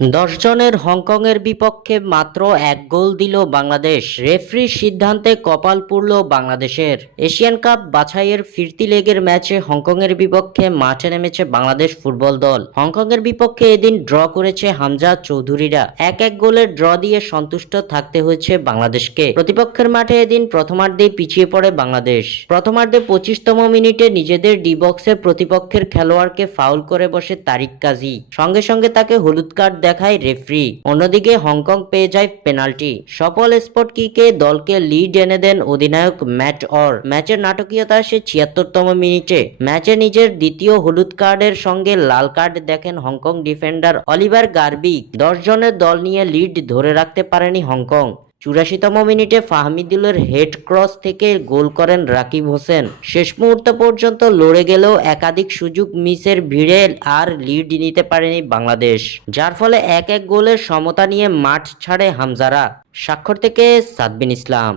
10 জনের হংকংয়ের বিপক্ষে মাত্র এক গোল দিল বাংলাদেশ। রেফারির সিদ্ধান্তে কপাল পুড়ল বাংলাদেশের। এশিয়ান কাপ বাছাইয়ের ফিরতি লেগের ম্যাচে হংকংয়ের বিপক্ষে মাঠে নেমেছে বাংলাদেশ ফুটবল দল। হংকংয়ের বিপক্ষে এদিন ড্র করেছে হামজা চৌধুরীরা। এক গোলের ড্র দিয়ে সন্তুষ্ট থাকতে হয়েছে বাংলাদেশকে। প্রতিপক্ষের মাঠে এদিন প্রথমার্ধেই পিছিয়ে পড়ে বাংলাদেশ। প্রথমার্ধে 25তম মিনিটে নিজেদের ডি বক্সে প্রতিপক্ষের খেলোয়াড়কে ফাউল করে বসে তারিক কাজী। সঙ্গে সঙ্গে তাকে হলুদ কার্ড দেখায় রেফারি। অন্যদিকে হংকং পেয়ে যায় পেনাল্টি। সফল স্পট কিকে দলকে লিড এনে দেন অধিনায়ক ম্যাট অর। ম্যাচের নাটকীয়তা আসে 76তম মিনিটে। ম্যাচে নিজের দ্বিতীয় হলুদ কার্ডের সঙ্গে লাল কার্ড দেখেন হংকং ডিফেন্ডার অলিভার গার্বিক। 10 জনের দল নিয়ে লিড ধরে রাখতে পারেনি হংকং। 84তম মিনিটে ফাহমিদুলের হেড ক্রস থেকে গোল করেন রাকিব হোসেন। শেষ মুহূর্ত পর্যন্ত লড়ে গেলেও একাধিক সুযোগ মিসের ভিড়ে আর লিড নিতে পারেনি বাংলাদেশ, যার ফলে এক গোলের সমতা নিয়ে মাঠ ছাড়ে হামজারা। স্বাক্ষর থেকে সাদবিন ইসলাম।